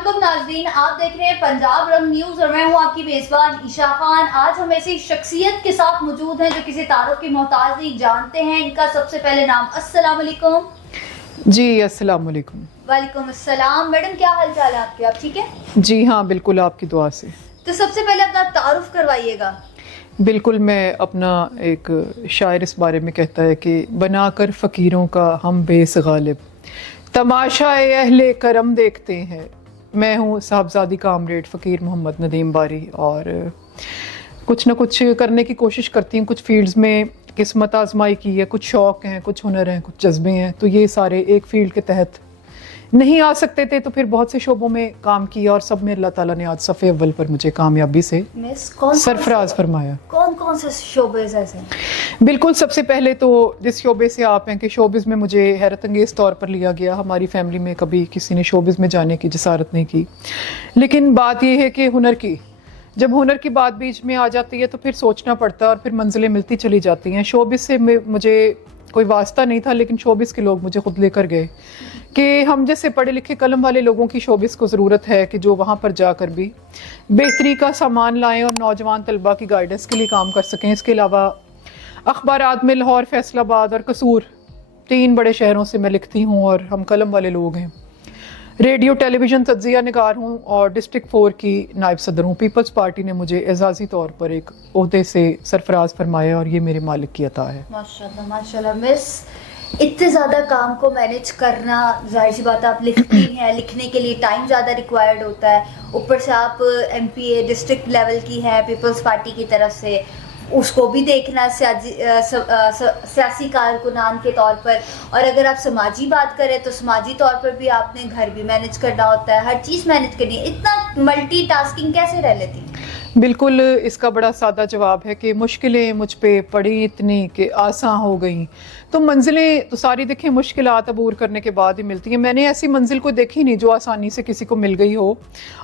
अस्सलामुअलैकुम नाज़रीन, आप देख रहे हैं पंजाब रंग न्यूज़ और मैं हूं आपकी मेज़बान ईशा खान। आज हम ऐसी शख्सियत के साथ मौजूद हैं जो किसी तारुफ की मोहताज नहीं। जानते हैं इनका सबसे पहले नाम। अस्सलामुअलैकुम। जी अस्सलामुअलैकुम। वालेकुम अस्सलाम। मैडम क्या हाल चाल है आपके? आप ठीक है? जी हाँ बिल्कुल, आपकी दुआ से। तो सबसे पहले अपना तारुफ करवाइएगा। बिल्कुल, मैं अपना एक शायर इस बारे में कहता है कि बनाकर फ़कीरों का हम बेस गालिब, तमाशा अहले करम देखते हैं। मैं हूँ साहबजादी कामरेड फ़कीर मोहम्मद नदीम बारी और कुछ ना कुछ करने की कोशिश करती हूँ। कुछ फील्ड्स में किस्मत आजमाई की है, कुछ शौक़ हैं, कुछ हुनर हैं, कुछ जज्बे हैं। तो ये सारे एक फील्ड के तहत नहीं आ सकते थे, तो फिर बहुत से शोबों में काम किया और सब में अल्लाह ताला ने आज सफ़े अव्वल पर मुझे कामयाबी से सरफराज फरमाया। कौन कौन से शोबे ऐसे? बिल्कुल, सबसे पहले तो जिस शोबे से आप हैं कि शोबिज़ में मुझे हैरत अंगेज़ तौर पर लिया गया। हमारी फैमिली में कभी किसी ने शोबिज़ में जाने की जसारत नहीं की, लेकिन बात यह है कि हुनर की, जब हुनर की बात बीच में आ जाती है तो फिर सोचना पड़ता है और फिर मंजिलें मिलती चली जाती हैं। शोबिज़ से मुझे कोई वास्ता नहीं था, लेकिन शोबिज़ के लोग मुझे खुद लेकर गए कि हम जैसे पढ़े लिखे कलम वाले लोगों की शोबिज़ को ज़रूरत है कि जो वहाँ पर जाकर भी बेहतरी का सामान लाएं और नौजवान तलबा की गाइडेंस के लिए काम कर सकें। इसके अलावा अखबारात में लाहौर, फैसलाबाद और कसूर 3 बड़े शहरों से मैं लिखती हूँ और हम कलम वाले लोग हैं। रेडियो टेलीविज़न तज्ज़िया निगार हूँ और डिस्ट्रिक्ट 4 की नायब सदर हूँ। पीपल्स पार्टी ने मुझे एजाज़ी तौर पर एक ओहदे से सरफराज फरमाया और ये मेरे मालिक की अता है। माशाल्लाह माशाल्लाह। मिस, इतने ज़्यादा काम को मैनेज करना, जाहिर सी बात है आप लिखती हैं, लिखने के लिए टाइम ज़्यादा रिक्वायर्ड होता है। ऊपर से आप MPA डिस्ट्रिक्ट लेवल की है पीपल्स पार्टी की तरफ से, उसको भी देखना सियासी कारकुनान के तौर पर, और अगर आप समाजी बात करें तो समाजी तौर पर भी आपने घर भी मैनेज करना होता है, हर चीज़ मैनेज करनी है। इतना मल्टीटास्किंग कैसे रह लेती? बिल्कुल, इसका बड़ा सादा जवाब है कि मुश्किलें मुझ पे पड़ी इतनी कि आसान हो गई। तो मंजिलें तो सारी देखें मुश्किलात अबूर करने के बाद ही मिलती हैं। मैंने ऐसी मंजिल को देखी नहीं जो आसानी से किसी को मिल गई हो,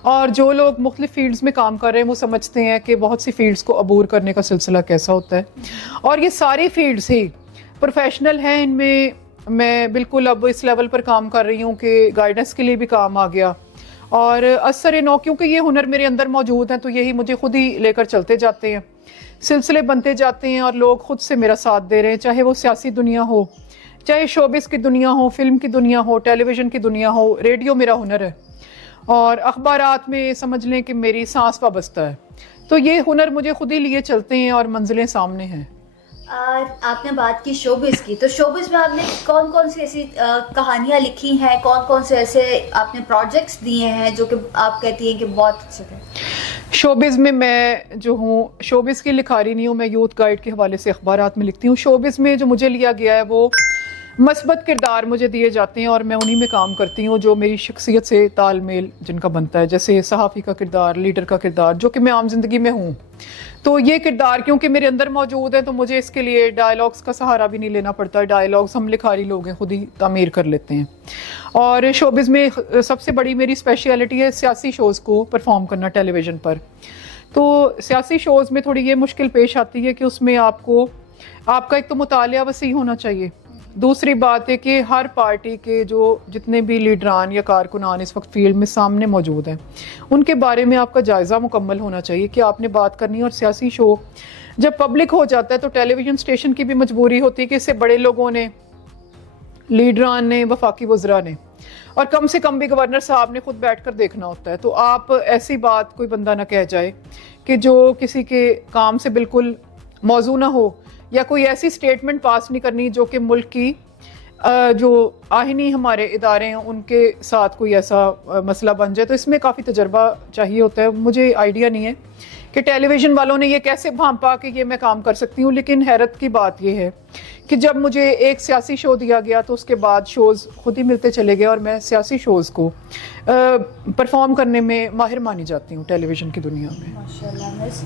और जो लोग मुख्तलिफ फील्ड्स में काम कर रहे हैं वो समझते हैं कि बहुत सी फील्ड्स को अबूर करने का सिलसिला कैसा होता है। और ये सारी फील्ड्स ही प्रोफेशनल हैं, इनमें मैं बिल्कुल अब इस लेवल पर काम कर रही हूँ कि गाइडेंस के लिए भी काम आ गया और असर नौ, क्योंकि ये हुनर मेरे अंदर मौजूद हैं तो यही मुझे खुद ही लेकर चलते जाते हैं। सिलसिले बनते जाते हैं और लोग खुद से मेरा साथ दे रहे हैं, चाहे वो सियासी दुनिया हो, चाहे शोबिस की दुनिया हो, फिल्म की दुनिया हो, टेलीविज़न की दुनिया हो। रेडियो मेरा हुनर है और अखबारात में समझ लें कि मेरी सांस वाबस्ता है। तो ये हुनर मुझे खुद ही लिए चलते हैं और मंजिलें सामने हैं। आपने बात की शोबिस की, तो शोबिस में आपने कौन कौन सी ऐसी कहानियाँ लिखी हैं, कौन कौन से ऐसे आपने प्रोजेक्ट्स दिए हैं जो कि आप कहती हैं कि बहुत अच्छे थे? शोबिज़ में मैं जो हूँ, शोबिज़ की लिखारी नहीं हूँ, मैं यूथ गाइड के हवाले से अखबारात में लिखती हूँ। शोबिज़ में जो मुझे लिया गया है वो मस्बत किरदार मुझे दिए जाते हैं और मैं उन्हीं में काम करती हूँ जो मेरी शख्सियत से तालमेल जिनका बनता है, जैसे सहाफ़ी का किरदार, लीडर का किरदार, जो कि मैं आम जिंदगी में हूँ। तो ये किरदार क्योंकि मेरे अंदर मौजूद है तो मुझे इसके लिए डायलॉग्स का सहारा भी नहीं लेना पड़ता। डायलॉग्स हम लिखारी लोग हैं, खुद ही तामीर कर लेते हैं। और शोबिज़ में सबसे बड़ी मेरी स्पेशलिटी है सियासी शोज़ को परफॉर्म करना टेलीविज़न पर। तो सियासी शोज़ में थोड़ी ये मुश्किल पेश आती है कि उसमें आपका एक तो मुतालिया वसी होना चाहिए, दूसरी बात है कि हर पार्टी के जो जितने भी लीडरान या कारकुनान इस वक्त फील्ड में सामने मौजूद हैं उनके बारे में आपका जायज़ा मुकम्मल होना चाहिए कि आपने बात करनी है। और सियासी शो जब पब्लिक हो जाता है तो टेलीविज़न स्टेशन की भी मजबूरी होती है कि इससे बड़े लोगों ने, लीडरान ने, वफाकी वज़रा ने और कम से कम भी गवर्नर साहब ने खुद बैठकर देखना होता है। तो आप ऐसी बात कोई बंदा ना कह जाए कि जो किसी के काम से बिल्कुल मौजू ना हो, या कोई ऐसी स्टेटमेंट पास नहीं करनी जो कि मुल्क की जो आहिनी हमारे इदारे हैं उनके साथ कोई ऐसा मसला बन जाए। तो इसमें काफ़ी तजर्बा चाहिए होता है। मुझे आइडिया नहीं है कि टेलीविज़न वालों ने ये कैसे भांपा कि ये मैं काम कर सकती हूँ, लेकिन हैरत की बात ये है कि जब मुझे एक सियासी शो दिया गया तो उसके बाद शोज़ खुद ही मिलते चले गए और मैं सियासी शोज़ को परफॉर्म करने में माहिर मानी जाती हूँ टेलीविज़न की दुनिया में। माशाल्लाह मिस,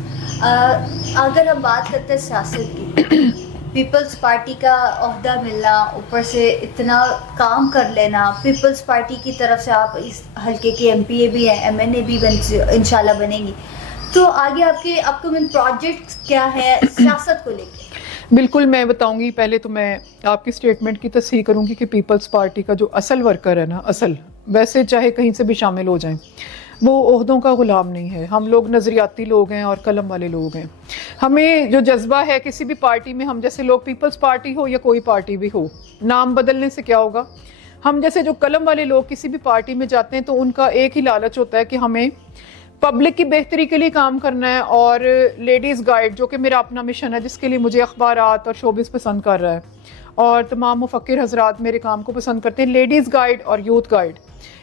अगर हम बात करते हैं सियासत की, पीपल्स पार्टी का ओहदा मिलना, ऊपर से इतना काम कर लेना, पीपल्स पार्टी की तरफ से आप इस हल्के की MPA भी हैं, MNA भी इंशाल्लाह बनेंगी, तो आगे आपके अपकमिंग प्रोजेक्ट्स क्या है सियासत को लेकर? बिल्कुल, मैं बताऊंगी। पहले तो मैं आपकी स्टेटमेंट की तस्हीह करूंगी कि पीपल्स पार्टी का जो असल वर्कर है ना, असल वैसे चाहे कहीं से भी शामिल हो जाएं, वो ओहदों का ग़ुलाम नहीं है। हम लोग नज़रियाती लोग हैं और कलम वाले लोग हैं। हमें जो जज्बा है किसी भी पार्टी में, हम जैसे लोग, पीपल्स पार्टी हो या कोई पार्टी भी हो, नाम बदलने से क्या होगा, हम जैसे जो कलम वाले लोग किसी भी पार्टी में जाते हैं तो उनका एक ही लालच होता है कि हमें पब्लिक की बेहतरी के लिए काम करना है। और लेडीज़ गाइड, जो कि मेरा अपना मिशन है, जिसके लिए मुझे अखबारात और शोबिस पसंद कर रहा है और तमाम मुफक्किर हजरात मेरे काम को पसंद करते हैं, लेडीज़ गाइड और यूथ गाइड,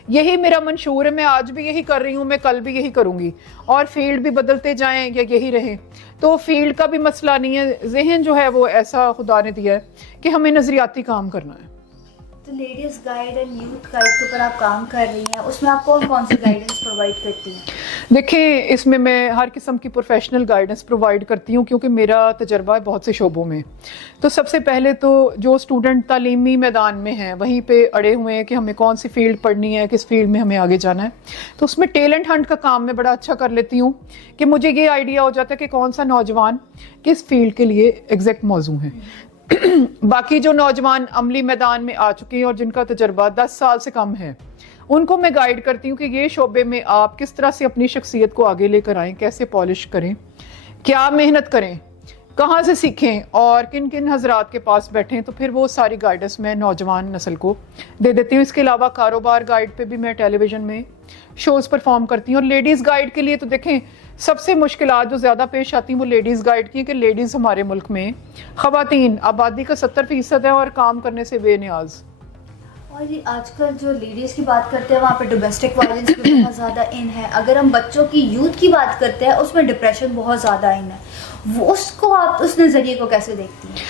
यही मेरा मंशूर है। मैं आज भी यही कर रही हूँ, मैं कल भी यही करूँगी, और फील्ड भी बदलते जाएं या यही रहें तो फील्ड का भी मसला नहीं है। जहन जो है वो ऐसा खुदा ने दिया है कि हमें नज़रियाती काम करना है। तो ladies guide and youth guide के ऊपर आप काम कर रही हैं, उसमें आप कौन कौन सी गाइडेंस प्रोवाइड करती हैं? देखिए, इसमें मैं हर किस्म की प्रोफेशनल गाइडेंस प्रोवाइड करती हूँ क्योंकि मेरा तजर्बा है बहुत से शोबों में। तो सबसे पहले तो जो स्टूडेंट तालीमी मैदान में हैं वहीं पे अड़े हुए हैं कि हमें कौन सी फील्ड पढ़नी है, किस फील्ड में हमें आगे जाना है, तो उसमें टैलेंट हंट का काम मैं बड़ा अच्छा कर लेती हूँ कि मुझे ये आइडिया हो जाता है कि कौन सा नौजवान किस फील्ड के लिए एग्जैक्ट मौजू है। बाकी जो नौजवान अमली मैदान में आ चुके हैं और जिनका तजर्बा 10 साल से कम है, उनको मैं गाइड करती हूँ कि ये शोबे में आप किस तरह से अपनी शख्सियत को आगे लेकर आएँ, कैसे पॉलिश करें, क्या मेहनत करें, कहाँ से सीखें और किन किन हजरात के पास बैठें। तो फिर वो सारी गाइडेंस मैं नौजवान नस्ल को दे देती हूँ। इसके अलावा कारोबार गाइड पे भी मैं टेलीविज़न में शोज़ परफॉर्म करती हूँ। और लेडीज़ गाइड के लिए तो देखें, सबसे मुश्किलात जो ज़्यादा पेश आती हैं वो लेडीज़ गाइड की है कि लेडीज़ हमारे मुल्क में ख़वातीन आबादी का 70% है और काम करने से बेनियाज। और ये आजकल जो लेडीज़ की बात करते हैं वहाँ पे डोमेस्टिक वायलेंस भी बहुत ज़्यादा इन है। अगर हम बच्चों की, यूथ की बात करते हैं, उसमें डिप्रेशन बहुत ज़्यादा इन है। वो उसको आप उस नज़रिए को कैसे देखती हैं?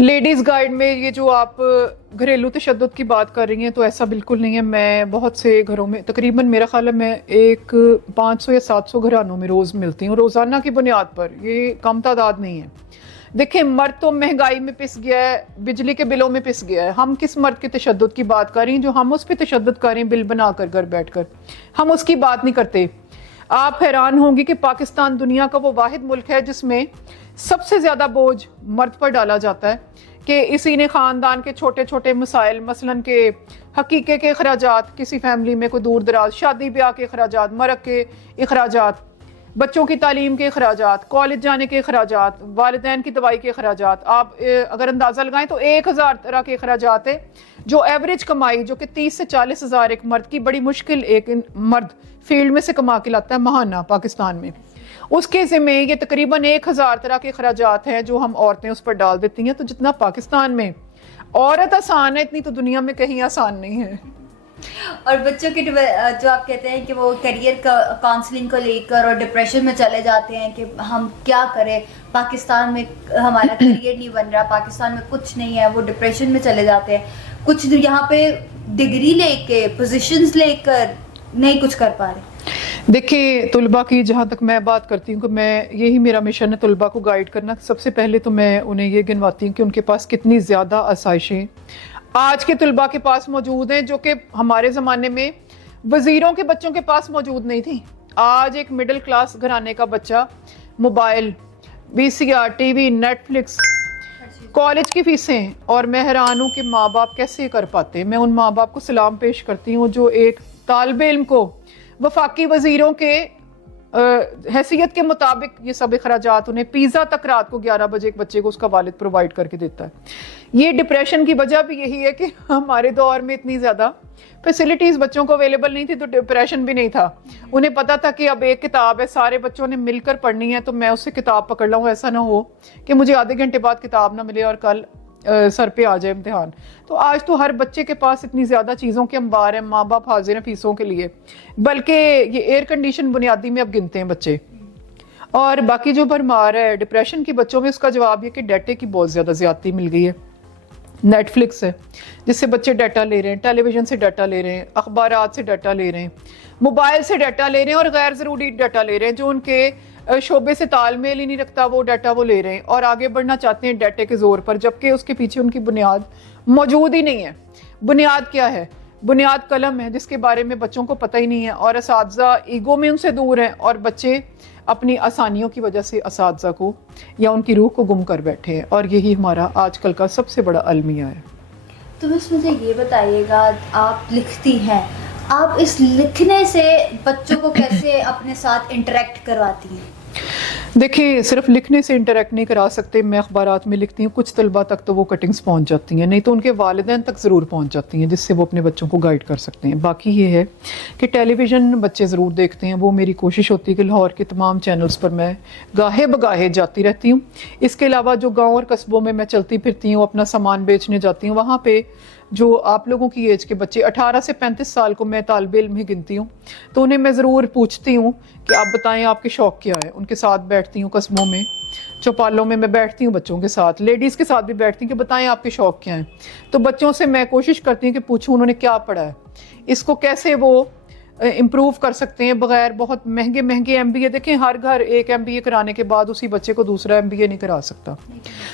लेडीज़ गाइड में ये जो आप घरेलू तशद्दुद की बात कर रही हैं तो ऐसा बिल्कुल नहीं है। मैं बहुत से घरों में, तकरीबन मेरा ख्याल है मैं 500 या 700 घरानों में रोज़ मिलती हूँ, रोज़ाना की बुनियाद पर। ये कम तादाद नहीं है। देखें, मर्द तो महंगाई में पिस गया है, बिजली के बिलों में पिस गया है। हम किस मर्द के तशद्दुद की बात कर रही हैं जो हम उस पर तशद्दुद कर रहे हैं बिल बना कर घर बैठ कर, हम उसकी बात नहीं करते। आप हैरान होंगी कि पाकिस्तान दुनिया का वो वाहिद मुल्क है जिसमें सबसे ज़्यादा बोझ मर्द पर डाला जाता है कि इसी ने ख़ानदान के छोटे छोटे मसाइल, मसलन के हकीके के अखराजात, किसी फैमिली में कोई दूर दराज, शादी ब्याह के अखराजात, मरक के अखराजात, बच्चों की तालीम के अखराजात, कॉलेज जाने के अखराजात, वालिदैन की दवाई के अखराजात, आप अगर अंदाज़ा लगाएं तो 1000 तरह के अखराजात है जो एवरेज कमाई, जो कि 30 से 40 हज़ार एक मर्द की, बड़ी मुश्किल एक मर्द फील्ड में से कमा के लाता है महाना पाकिस्तान में। उसके ज़िम्मे ये तकरीबन 1000 तरह के अखराजात हैं जो हम औरतें उस पर डाल देती हैं। तो जितना पाकिस्तान में औरत आसान है, इतनी तो दुनिया में कहीं आसान नहीं है। और बच्चों की जो आप कहते हैं कि वो करियर काउंसलिंग को लेकर और डिप्रेशन में चले जाते हैं कि हम क्या करें, पाकिस्तान में हमारा करियर नहीं बन रहा, पाकिस्तान में कुछ नहीं है, वो डिप्रेशन में चले जाते हैं। कुछ यहाँ पे डिग्री लेके, पोजीशंस लेकर नहीं कुछ कर पा रहे। देखिए, तुलबा की जहाँ तक मैं बात करती हूँ कि मैं, यही मेरा मिशन है तुलबा को गाइड करना। सबसे पहले तो मैं उन्हें ये गिनवाती हूँ कि उनके पास कितनी ज़्यादा आसाइशें आज के तुलबा के पास मौजूद हैं जो कि हमारे ज़माने में वज़ीरों के बच्चों के पास मौजूद नहीं थी। आज एक मिडिल क्लास घराने का बच्चा mobile, VCR, TV, Netflix, college की फीसें, और मैं हैरान हूँ कि माँ बाप कैसे कर पाते। मैं उन माँ बाप को सलाम पेश करती हूँ जो एक तालिब इल्म को वफाकी वज़ीरों के हैसियत के मुताबिक ये सब अखराजात, उन्हें पिज़्ज़ा तक रात को 11 बजे एक बच्चे को उसका वालिद प्रोवाइड करके देता है। ये डिप्रेशन की वजह भी यही है कि हमारे दौर में इतनी ज़्यादा फैसिलिटीज़ बच्चों को अवेलेबल नहीं थी, तो डिप्रेशन भी नहीं था। उन्हें पता था कि अब एक किताब है, सारे बच्चों ने मिलकर पढ़नी है, तो मैं उससे किताब पकड़ लाऊँ। ऐसा ना हो कि मुझे आधे घंटे बाद किताब ना मिले और कल सर पे आ जाए इम्तिहान। तो आज तो हर बच्चे के पास इतनी ज़्यादा चीज़ों के अंबार हैं, माँ बाप हाजिर हैं फीसों के लिए, बल्कि ये एयर कंडीशन बुनियादी में अब गिनते हैं बच्चे। और बाकी जो भरमार है डिप्रेशन की बच्चों में, उसका जवाब ये कि डाटे की बहुत ज़्यादा ज़्यादती मिल गई है। नेटफ्लिक्स है जिससे बच्चे डाटा ले रहे हैं, टेलीविज़न से डाटा ले रहे हैं, अखबारात से डाटा ले रहे हैं, मोबाइल से डाटा ले रहे हैं और गैर ज़रूरी डाटा ले रहे हैं जो उनके शोबे से तालमेल ही नहीं रखता, वो डाटा वो ले रहे हैं और आगे बढ़ना चाहते हैं डाटे के ज़ोर पर, जबकि उसके पीछे उनकी बुनियाद मौजूद ही नहीं है। बुनियाद क्या है? बुनियाद कलम है जिसके बारे में बच्चों को पता ही नहीं है, और असातिज़ा ईगो में उनसे दूर हैं और बच्चे अपनी आसानियों की वजह से असातिज़ा को या उनकी रूह को गुम कर बैठे हैं, और यही हमारा आजकल का सबसे बड़ा अलमिया है। तो बस मुझे ये बताइएगा, आप लिखती हैं, آپ اس لکھنے سے بچوں کو کیسے اپنے ساتھ انٹریکٹ کرواتی ہیں؟ دیکھیں صرف لکھنے سے انٹریکٹ نہیں کرا سکتے. میں اخبارات میں لکھتی ہوں, کچھ طلبہ تک تو وہ کٹنگز پہنچ جاتی ہیں, نہیں تو ان کے والدین تک ضرور پہنچ جاتی ہیں, جس سے وہ اپنے بچوں کو گائیڈ کر سکتے ہیں. باقی یہ ہے کہ ٹیلی ویژن بچے ضرور دیکھتے ہیں, وہ میری کوشش ہوتی ہے کہ لاہور کے تمام چینلز پر میں گاہے بگاہے جاتی رہتی ہوں. اس کے علاوہ جو گاؤں اور قصبوں میں چلتی پھرتی ہوں, اپنا سامان بیچنے جاتی ہوں, وہاں پہ جو آپ لوگوں کی ایج کے بچے 18 سے 35 سال کو میں طالب علم ہی گنتی ہوں, تو انہیں میں ضرور پوچھتی ہوں کہ آپ بتائیں آپ کے شوق کیا ہے. ان کے ساتھ بیٹھتی ہوں, قصبوں میں چوپالوں میں بیٹھتی ہوں بچوں کے ساتھ, لیڈیز کے ساتھ بھی بیٹھتی ہوں کہ بتائیں آپ کے شوق کیا ہیں. تو بچوں سے میں کوشش کرتی ہوں کہ پوچھوں انہوں نے کیا پڑھا ہے, اس کو کیسے وہ امپروو کر سکتے ہیں بغیر بہت مہنگے مہنگے MBA. دیکھیں ہر گھر ایک MBA کرانے کے بعد اسی بچے کو دوسرا MBA نہیں کرا سکتا,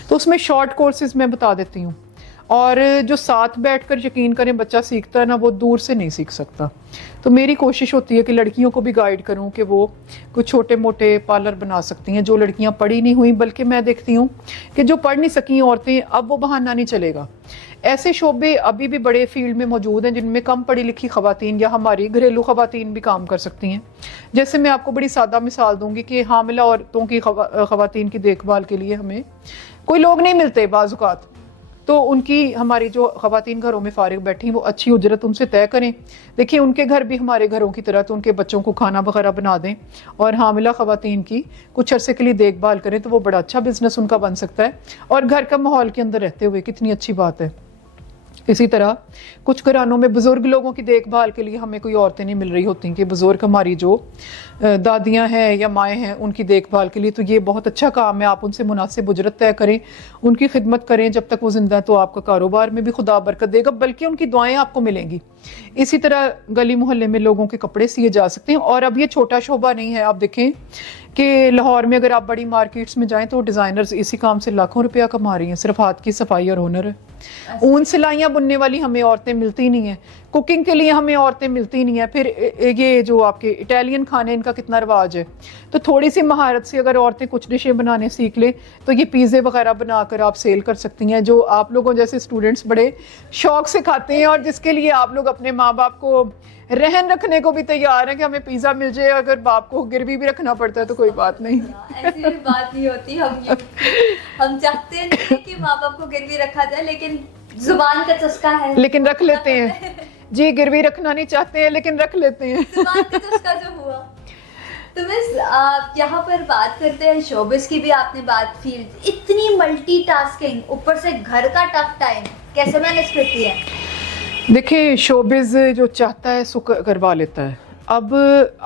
تو اس میں شارٹ کورسز میں بتا دیتی ہوں. اور جو ساتھ بیٹھ کر یقین کریں بچہ سیکھتا ہے نا, وہ دور سے نہیں سیکھ سکتا. تو میری کوشش ہوتی ہے کہ لڑکیوں کو بھی گائیڈ کروں کہ وہ کچھ چھوٹے موٹے پارلر بنا سکتی ہیں. جو لڑکیاں پڑھی نہیں ہوئیں, بلکہ میں دیکھتی ہوں کہ جو پڑھ نہیں سکیں عورتیں, اب وہ بہانہ نہیں چلے گا. ایسے شعبے ابھی بھی بڑے فیلڈ میں موجود ہیں جن میں کم پڑھی لکھی خواتین یا ہماری گھریلو خواتین بھی کام کر سکتی ہیں. جیسے میں آپ کو بڑی سادہ مثال دوں گی کہ حاملہ عورتوں کی خواتین کی دیکھ بھال کے لیے ہمیں کوئی لوگ نہیں ملتے بعض اوقات, تو ان کی ہماری جو خواتین گھروں میں فارغ بیٹھی وہ اچھی اجرت ان سے طے کریں. دیکھیں ان کے گھر بھی ہمارے گھروں کی طرح, تو ان کے بچوں کو کھانا وغیرہ بنا دیں اور حاملہ خواتین کی کچھ عرصے کے لیے دیکھ بھال کریں, تو وہ بڑا اچھا بزنس ان کا بن سکتا ہے, اور گھر کا ماحول کے اندر رہتے ہوئے کتنی اچھی بات ہے. اسی طرح کچھ گھرانوں میں بزرگ لوگوں کی دیکھ بھال کے لیے ہمیں کوئی عورتیں نہیں مل رہی ہوتی کہ بزرگ ہماری جو دادیاں ہیں یا مائیں ہیں ان کی دیکھ بھال کے لیے, تو یہ بہت اچھا کام ہے. آپ ان سے مناسب اجرت طے کریں, ان کی خدمت کریں جب تک وہ زندہ ہے, تو آپ کا کاروبار میں بھی خدا برکت دے گا, بلکہ ان کی دعائیں آپ کو ملیں گی. اسی طرح گلی محلے میں لوگوں کے کپڑے سیے جا سکتے ہیں, اور اب یہ چھوٹا شعبہ نہیں ہے. آپ دیکھیں کہ لاہور میں اگر آپ بڑی مارکیٹس میں جائیں تو ڈیزائنرز اسی کام سے لاکھوں روپیہ کما رہی ہیں, صرف ہاتھ کی صفائی اور ہنر ہے. اون سلائیاں بننے والی ہمیں عورتیں ملتی نہیں ہیں, کوکنگ کے لیے ہمیں عورتیں ملتی نہیں ہیں. پھر یہ جو آپ کے اٹیلین کھانے ان کا کتنا رواج ہے, تو تھوڑی سی مہارت سے اگر عورتیں کچھ ڈشیں بنانے سیکھ لیں تو یہ پیزے وغیرہ بنا کر آپ سیل کر سکتی ہیں, جو آپ لوگوں جیسے اسٹوڈنٹس بڑے شوق سے کھاتے ہیں, اور جس کے لیے آپ لوگ اپنے ماں باپ کو رہن رکھنے کو بھی تیار ہیں کہ ہمیں پیزا مل جائے, اگر باپ کو گروی بھی رکھنا پڑتا ہے تو کوئی بات نہیں. ایسی بھی بات نہیں ہوتی, ہم چاہتے ہیں کہ ماں باپ کو گروی رکھا جائے, لیکن زبان کا چسکا ہے, لیکن رکھ لیتے ہیں. جی گروی رکھنا نہیں چاہتے ہیں لیکن رکھ لیتے ہیں, زبان کا چسکا جو ہوا. تو مس یہاں پر بات کرتے ہیں شوبز کی بھی, آپ نے بات فیلڈ, اتنی ملٹی ٹاسکنگ, اوپر سے گھر کا ٹف ٹائم, کیسے مینیج کرتی ہے؟ دیکھیں شوبز جو چاہتا ہے سو کروا لیتا ہے. اب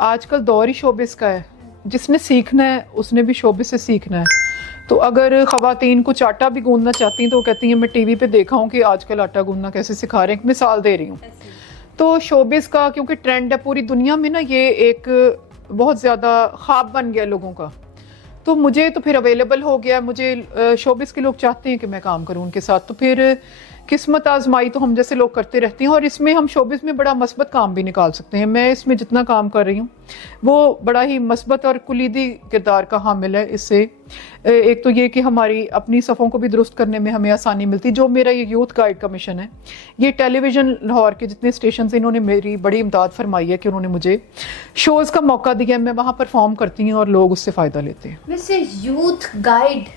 آج کل دور ہی شوبز کا ہے, جس نے سیکھنا ہے اس نے بھی شوبز سے سیکھنا ہے. تو اگر خواتین کچھ آٹا بھی گوندنا چاہتی ہیں تو وہ کہتی ہیں میں ٹی وی پہ دیکھا ہوں کہ آج کل آٹا گوندنا کیسے سکھا رہے ہیں, مثال دے رہی ہوں. تو شوبز کا کیونکہ ٹرینڈ ہے پوری دنیا میں نا, یہ ایک بہت زیادہ خواب بن گیا لوگوں کا, تو مجھے تو پھر اویلیبل ہو گیا. مجھے شوبز کے لوگ چاہتے ہیں کہ میں کام کروں ان کے ساتھ, تو پھر قسمت آزمائی تو ہم جیسے لوگ کرتے رہتے ہیں, اور اس میں ہم شوبز میں بڑا مثبت کام بھی نکال سکتے ہیں. میں اس میں جتنا کام کر رہی ہوں وہ بڑا ہی مثبت اور کلیدی کردار کا حامل ہے. اس سے ایک تو یہ کہ ہماری اپنی صفوں کو بھی درست کرنے میں ہمیں آسانی ملتی. جو میرا یہ یوتھ گائیڈ کا مشن ہے, یہ ٹیلی ویژن لاہور کے جتنے اسٹیشنز انہوں نے میری بڑی امداد فرمائی ہے کہ انہوں نے مجھے شوز کا موقع دیا, میں وہاں پرفارم کرتی ہوں اور لوگ اس سے فائدہ لیتے ہیں. ویسے یوتھ گائیڈ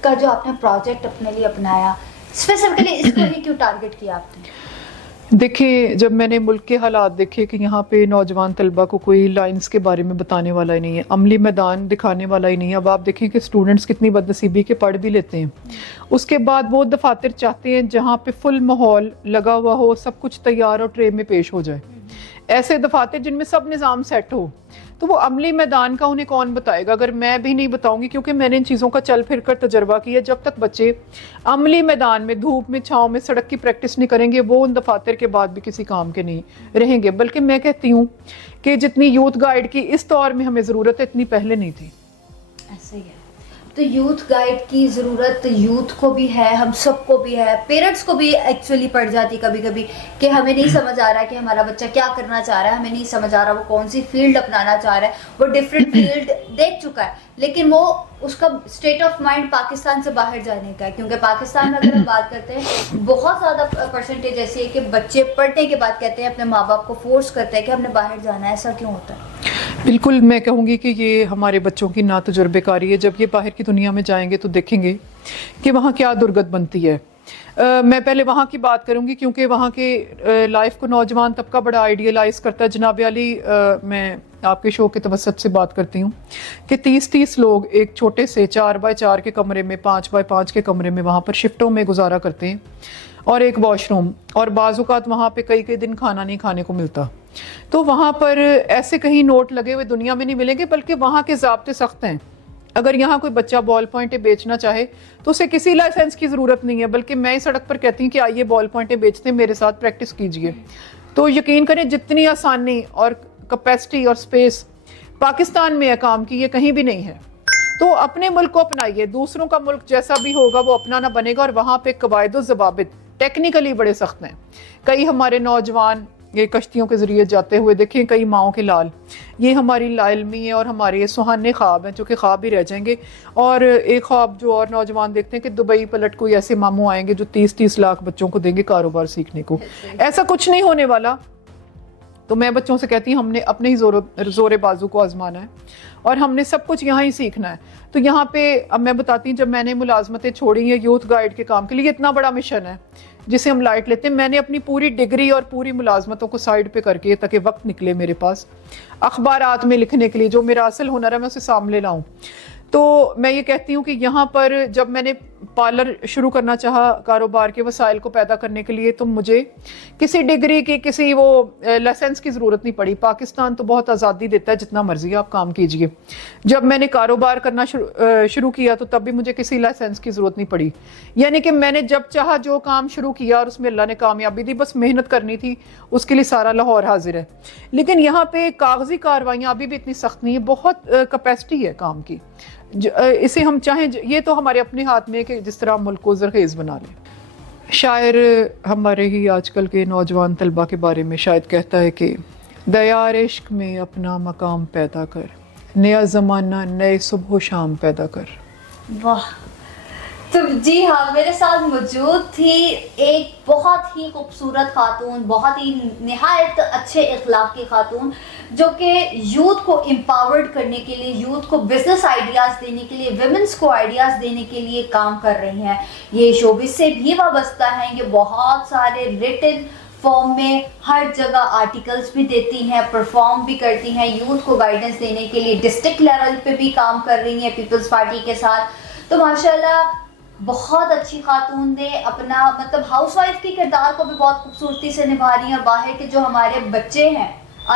کا جو آپ نے پروجیکٹ اپنے لیے اپنایا, اسپیسیفکلی اس کو ہی کیوں ٹارگٹ کیا آپ نے؟ دیکھیں جب میں نے ملک کے حالات دیکھے کہ یہاں پہ نوجوان طلبہ کو کوئی لائنز کے بارے میں بتانے والا ہی نہیں ہے, عملی میدان دکھانے والا ہی نہیں ہے. اب آپ دیکھیں کہ اسٹوڈنٹس کتنی بد نصیبی کے پڑھ بھی لیتے ہیں, اس کے بعد وہ دفاتر چاہتے ہیں جہاں پہ فل ماحول لگا ہوا ہو, سب کچھ تیار اور ٹرے میں پیش ہو جائے. ایسے دفاتر جن میں سب نظام سیٹ ہو, تو وہ عملی میدان کا انہیں کون بتائے گا اگر میں بھی نہیں بتاؤں گی, کیونکہ میں نے ان چیزوں کا چل پھر کر تجربہ کیا. جب تک بچے عملی میدان میں دھوپ میں چھاؤں میں سڑک کی پریکٹس نہیں کریں گے, وہ ان دفاتر کے بعد بھی کسی کام کے نہیں رہیں گے. بلکہ میں کہتی ہوں کہ جتنی یوتھ گائیڈ کی اس دور میں ہمیں ضرورت ہے اتنی پہلے نہیں تھی. ایسے ہی ہے. تو یوتھ گائیڈ کی ضرورت یوتھ کو بھی ہے, ہم سب کو بھی ہے, پیرنٹس کو بھی ایکچولی پڑ جاتی کبھی کبھی کہ ہمیں نہیں سمجھ آ رہا ہے کہ ہمارا بچہ کیا کرنا چاہ رہا ہے, ہمیں نہیں سمجھ آ رہا وہ کون سی فیلڈ اپنانا چاہ رہا ہے. وہ ڈفرینٹ فیلڈ دیکھ چکا ہے لیکن وہ اس کا اسٹیٹ آف مائنڈ پاکستان سے باہر جانے کا ہے, کیونکہ پاکستان میں اگر ہم بات کرتے ہیں بہت زیادہ پرسنٹیج ایسی ہے کہ بچے پڑھنے کے بعد کہتے ہیں اپنے ماں باپ کو فورس کرتے ہیں کہ ہم نے باہر جانا ہے. ایسا کیوں ہوتا ہے؟ بالکل, میں کہوں گی کہ یہ ہمارے بچوں کی نا تجربے کاری ہے. جب یہ باہر کی دنیا میں جائیں گے تو دیکھیں گے کہ وہاں کیا درگت بنتی ہے. میں پہلے وہاں کی بات کروں گی کیونکہ وہاں کے لائف کو نوجوان طبقہ بڑا آئیڈیلائز کرتا ہے. جناب علی, میں آپ کے شو کے توسط سے بات کرتی ہوں کہ 30 لوگ ایک چھوٹے سے 4x4 کے کمرے میں 5x5 کے کمرے میں وہاں پر شفٹوں میں گزارا کرتے ہیں اور ایک واش روم, اور بعض اوقات وہاں پہ کئی دن کھانا نہیں کھانے کو ملتا. تو وہاں پر ایسے کہیں نوٹ لگے ہوئے دنیا میں نہیں ملیں گے, بلکہ وہاں کے ضابطے سخت ہیں. اگر یہاں کوئی بچہ بال پوائنٹیں بیچنا چاہے تو اسے کسی لائسنس کی ضرورت نہیں ہے, بلکہ میں سڑک پر کہتی ہوں کہ آئیے بال پوائنٹیں بیچتے ہیں, میرے ساتھ پریکٹس کیجئے. تو یقین کریں جتنی آسانی اور کیپیسٹی اور سپیس پاکستان میں ہے کام کی, یہ کہیں بھی نہیں ہے. تو اپنے ملک کو اپنائیے, دوسروں کا ملک جیسا بھی ہوگا وہ اپنانا بنے گا, اور وہاں پہ قواعد و ضوابط ٹیکنیکلی بڑے سخت ہیں. کئی ہمارے نوجوان یہ کشتیوں کے ذریعے جاتے ہوئے دیکھیں, کئی ماؤں کے لال, یہ ہماری لا علمی ہے اور ہمارے یہ سہانے خواب ہیں جو کہ خواب ہی رہ جائیں گے. اور ایک خواب جو اور نوجوان دیکھتے ہیں کہ دبئی پلٹ کوئی ایسے ماموں آئیں گے جو 30 لاکھ بچوں کو دیں گے کاروبار سیکھنے کو. ایسا کچھ نہیں ہونے والا. تو میں بچوں سے کہتی ہوں ہم نے اپنے ہی زور بازو کو آزمانا ہے اور ہم نے سب کچھ یہاں ہی سیکھنا ہے. تو یہاں پہ اب میں بتاتی ہوں, جب میں نے ملازمتیں چھوڑی ہیں یوتھ گائیڈ کے کام کے لیے, اتنا بڑا مشن ہے جسے ہم لائٹ لیتے ہیں. میں نے اپنی پوری ڈگری اور پوری ملازمتوں کو سائیڈ پہ کر کے, تاکہ وقت نکلے میرے پاس اخبارات میں لکھنے کے لیے, جو میرا اصل ہنر ہے میں اسے سامنے لاؤں. تو میں یہ کہتی ہوں کہ یہاں پر جب میں نے پارلر شروع کرنا چاہا کاروبار کے وسائل کو پیدا کرنے کے لیے, تو مجھے کسی ڈگری کی کسی وہ لائسنس کی ضرورت نہیں پڑی. پاکستان تو بہت آزادی دیتا ہے, جتنا مرضی آپ کام کیجئے. جب میں نے کاروبار کرنا شروع کیا تو تب بھی مجھے کسی لائسنس کی ضرورت نہیں پڑی. یعنی کہ میں نے جب چاہا جو کام شروع کیا اور اس میں اللہ نے کامیابی دی, بس محنت کرنی تھی, اس کے لیے سارا لاہور حاضر ہے. لیکن یہاں پہ کاغذی کاروائیاں ابھی بھی اتنی سخت نہیں ہے, بہت کیپیسٹی ہے کام کی. اسے ہم چاہیں, یہ تو ہمارے اپنے ہاتھ میں ہے کہ جس طرح ملک کو زرخیز بنا لیں. شاعر ہمارے ہی آج کل کے نوجوان طلبہ کے بارے میں شاید کہتا ہے کہ دیار عشق میں اپنا مقام پیدا کر, نیا زمانہ نئے صبح و شام پیدا کر. واہ. تو جی ہاں, میرے ساتھ موجود تھی ایک بہت ہی خوبصورت خاتون, بہت ہی نہایت اچھے اخلاق کی خاتون, جو کہ یوتھ کو امپاورڈ کرنے کے لیے, یوتھ کو بزنس آئیڈیاز دینے کے لیے, ویمنس کو آئیڈیاز دینے کے لیے کام کر رہی ہیں. یہ شوبز سے بھی وابستہ ہیں, یہ بہت سارے ریٹن فارم میں ہر جگہ آرٹیکلز بھی دیتی ہیں, پرفارم بھی کرتی ہیں, یوتھ کو گائیڈنس دینے کے لیے ڈسٹرکٹ لیول پہ بھی کام کر رہی ہیں پیپلز پارٹی کے ساتھ. تو ماشاءاللہ بہت اچھی خاتون نے اپنا مطلب ہاؤس وائف کی کردار کو بھی بہت خوبصورتی سے نبھا رہی ہیں, اور باہر کے جو ہمارے بچے ہیں,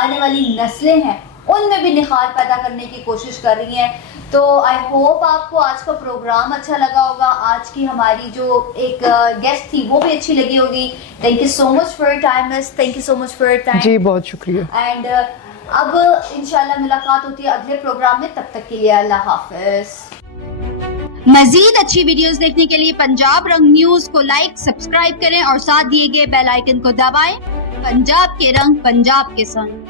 آنے والی نسلیں ہیں, ان میں بھی نکھار پیدا کرنے کی کوشش کر رہی ہیں. تو آئی ہوپ آپ کو آج کا پروگرام اچھا لگا ہوگا, آج کی ہماری جو ایک گیسٹ تھی وہ بھی اچھی لگی ہوگی. Thank you so much for your time miss, thank you so much for your time. جی بہت شکریہ. اینڈ اب انشاءاللہ ملاقات ہوتی ہے اگلے پروگرام میں, تب تک کے لیے اللہ حافظ. مزید اچھی ویڈیوز دیکھنے کے لیے پنجاب رنگ نیوز کو لائک سبسکرائب کریں اور ساتھ دیے گئے بیل آئیکن کو دبائیں. پنجاب کے رنگ پنجاب کے سنگ.